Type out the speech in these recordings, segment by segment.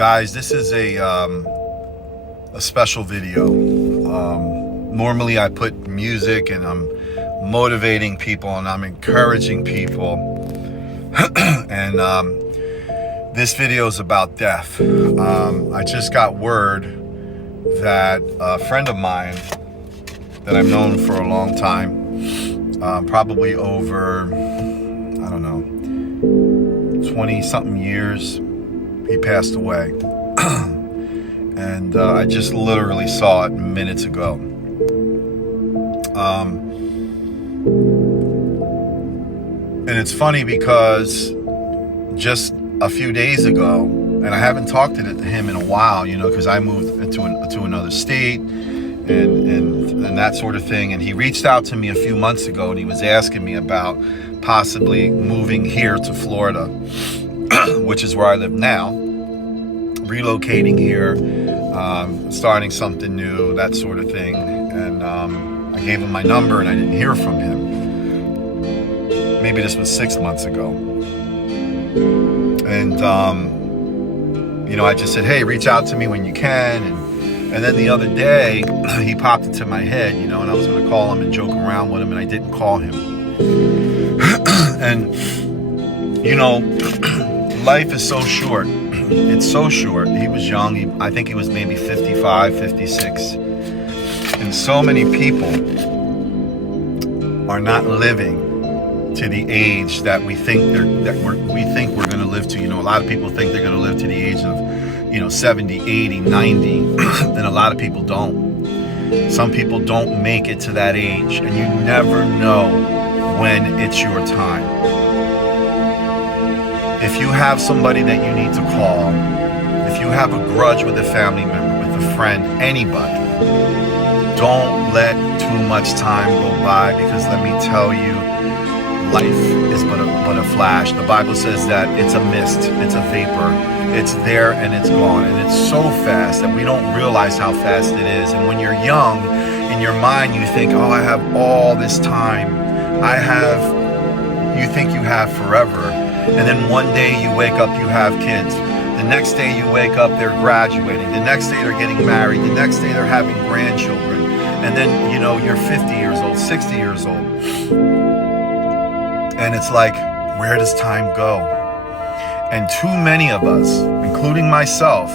Guys, this is a special video. Normally I put music and I'm motivating people and I'm encouraging people. And this video is about death. I just got word that a friend of mine that I've known for a long time, probably over, I don't know, 20 something years, he passed away. And I just literally saw it minutes ago. And it's funny because just a few days ago, and I haven't talked to him in a while, you know, because I moved to another state and that sort of thing. And he reached out to me a few months ago and he was asking me about possibly moving here to Florida, which is where I live now, relocating here, starting something new, that sort of thing. And I gave him my number and I didn't hear from him. Maybe this was 6 months ago. And, you know, I just said, hey, reach out to me when you can. And then the other day, he popped into my head, you know, and I was going to call him and joke around with him, and I didn't call him. And, you know, life is so short. It's so short. He was young. I think he was maybe 55, 56. And so many people are not living to the age that we think we're going to live to. You know, a lot of people think they're going to live to the age of, you know, 70, 80, 90, and a lot of people don't. Some people don't make it to that age, and you never know when it's your time. If you have somebody that you need to call, if you have a grudge with a family member, with a friend, anybody, don't let too much time go by, because let me tell you, life is but a flash. The Bible says that it's a mist, it's a vapor, it's there and it's gone, and it's so fast that we don't realize how fast it is. And when you're young, in your mind you think, oh, I have all this time, you think you have forever, and then one day you wake up, you have kids. The next day you wake up, they're graduating. The next day they're getting married. The next day they're having grandchildren. And then, you know, you're 50 years old, 60 years old. And it's like, where does time go? And too many of us, including myself,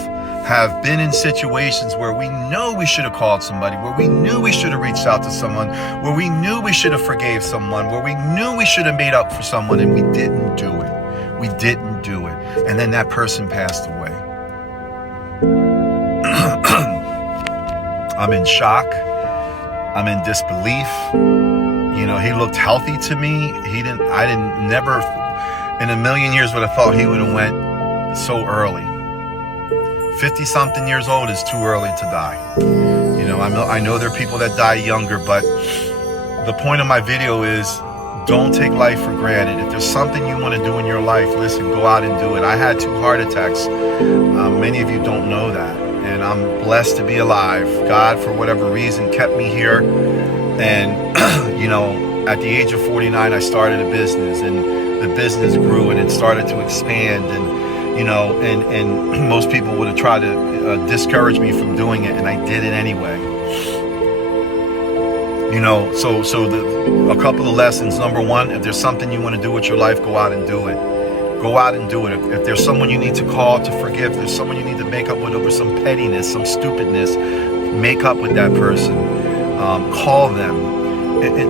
have been in situations where we know we should have called somebody, where we knew we should have reached out to someone, where we knew we should have forgave someone, where we knew we should have made up for someone, and we didn't do it. We didn't do it. And then that person passed away. I'm in shock. I'm in disbelief. You know, he looked healthy to me. I never in a million years would have thought he would have went so early. 50 something years old is too early to die. You know, I know there are people that die younger, but the point of my video is, don't take life for granted. If there's something you want to do in your life, listen, go out and do it. I had 2 heart attacks. Many of you don't know that. And I'm blessed to be alive. God, for whatever reason, kept me here. And, you know, at the age of 49, I started a business, and the business grew and it started to expand. And, you know, and most people would have tried to discourage me from doing it, and I did it anyway. You know, so a couple of lessons. Number one, if there's something you want to do with your life, go out and do it. Go out and do it. If there's someone you need to call to forgive, there's someone you need to make up with over some pettiness, some stupidness, make up with that person. Call them.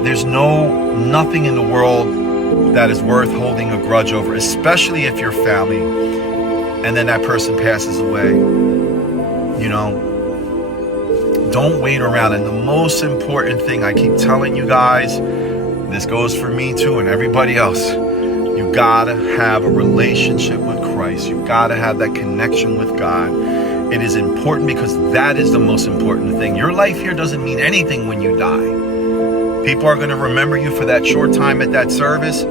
There's nothing in the world that is worth holding a grudge over, especially if you're family, and then that person passes away. You know, don't wait around. And the most important thing I keep telling you guys, this goes for me too and everybody else, you gotta have a relationship with Christ. You gotta have that connection with God. It is important, because that is the most important thing. Your life here doesn't mean anything when you die. People are going to remember you for that short time at that service.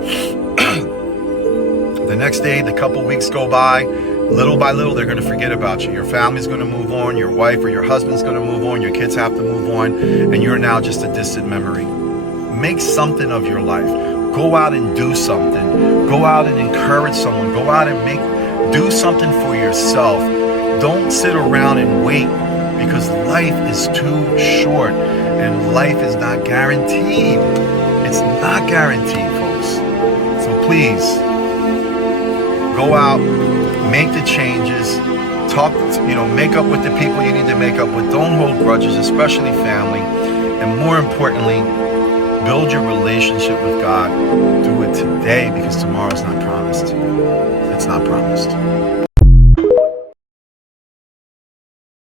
The next day, the couple weeks go by. Little by little, they're going to forget about you. Your family's going to move on. Your wife or your husband's going to move on. Your kids have to move on. And you're now just a distant memory. Make something of your life. Go out and do something. Go out and encourage someone. Go out and do something for yourself. Don't sit around and wait, because life is too short and life is not guaranteed. It's not guaranteed, folks. So please, go out, make the changes, make up with the people you need to make up with. Don't hold grudges, especially family. And more importantly, build your relationship with God. Do it today, because tomorrow's not promised to you. It's not promised.